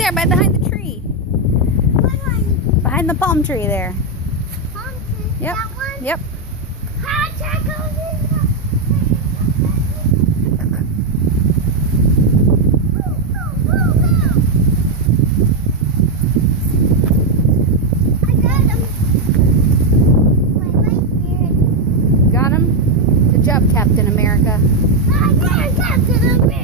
there, behind the tree. Behind the palm tree there. Palm tree? Yep. That one? Yep. Hi, Jackal. Got him? Good job, Captain America. Captain America.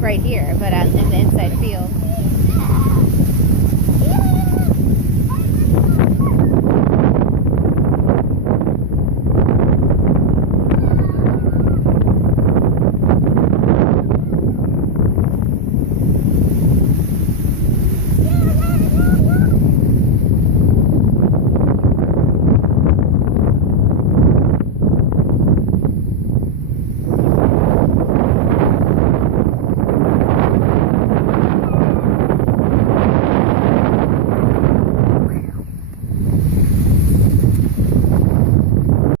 Right here, but in the inside field.